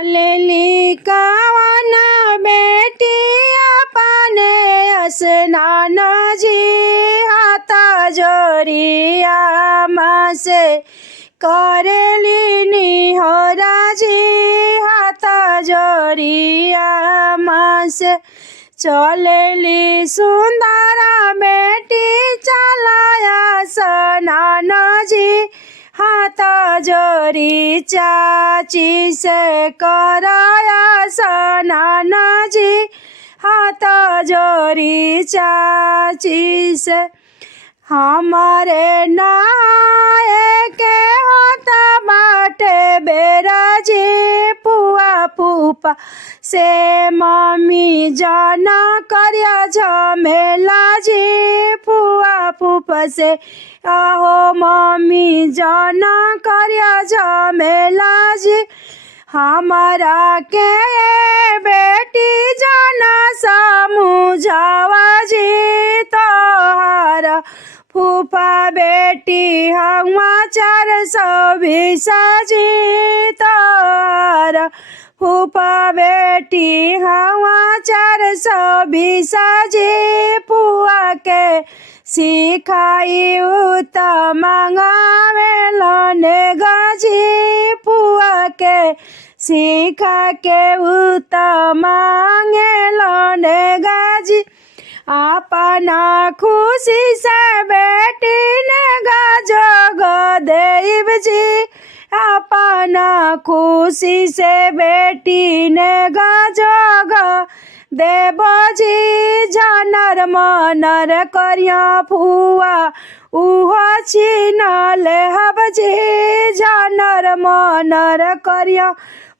चलेली कवन बेटिया पाने स्नान जी हाथ जोरिया माँ से करेली निहोरा जी हाथ जोरिया माँ से चलेली सुंदरा बेटी चलाया स्नान जी हाथ जोरी चाची से कराया स्नान जी हाथ जोरी चाची से हमारे नहाए के होता बाटे बेरा जी पुआ पुपा से मम्मी जाना करिया झमेला जी पुआ पुपा से आहो मम्मी जाना करिया झमेला जी हमारा के बेटी जाना समझावा जी तोहार फूफा बेटी हवा 420 जी तोहार फूफा बेटी हवा 420 जी पुआ के सिखाई उत मंगावे लने गजी पुआ के सिखा के उत मांगे लने गजी अपना खुशी से बेटी ने गजग देव जी अपना खुशी से बेटी ने गजग देव जी जानर मनर करिया फुआ उहो छीन लेहब जी जानर मनर करिया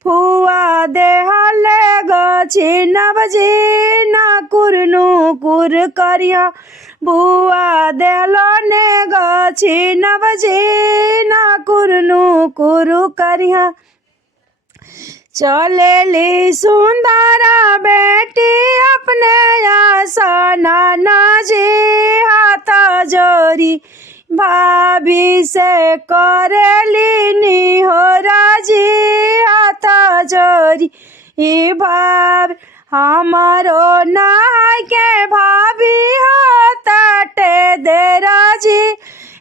फुआ देहले गछिनब जी ना कुरनु कुर करिया बुआ देलो ने गछिनब जी ना कुरनु कुरु करिया चलेली सुंदरा बेटी अपने आसना जी हाथ जोरी भाभी से करेली निहोरा जी हाथ जोरी ई भाभी हमारो नहाय के भाभी हो ताटे देरा जी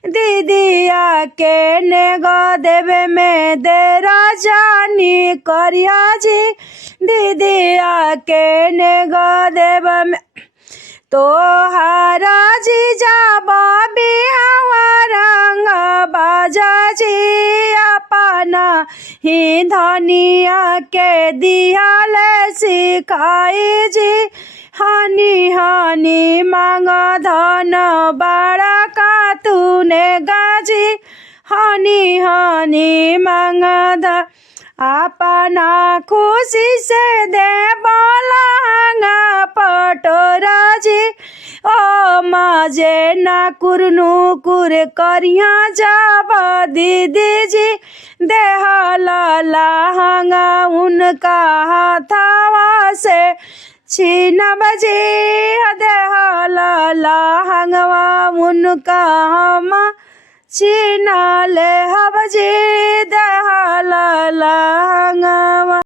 दीदिया के नेगा देवे में देरा जानी करिया जी दीदिया के नेगा देव में तो हारा जी जा बाबी हवा रंग बाजा जी अपना ही धनिया के दियाल सिखाई जी हानि हानि मांग धन बड़ा का तूने गाजी हानि हानि मांग ध अपना खुशी से दे बोला पटोरा जी ओ माजे ना कुरनु कुर करिया जाब दीदी जी देहला लहंगा उनका हाथावा से छीनब जी देहला लहंगवा उनका हम छीना ले हब जी देहला लहंगवा।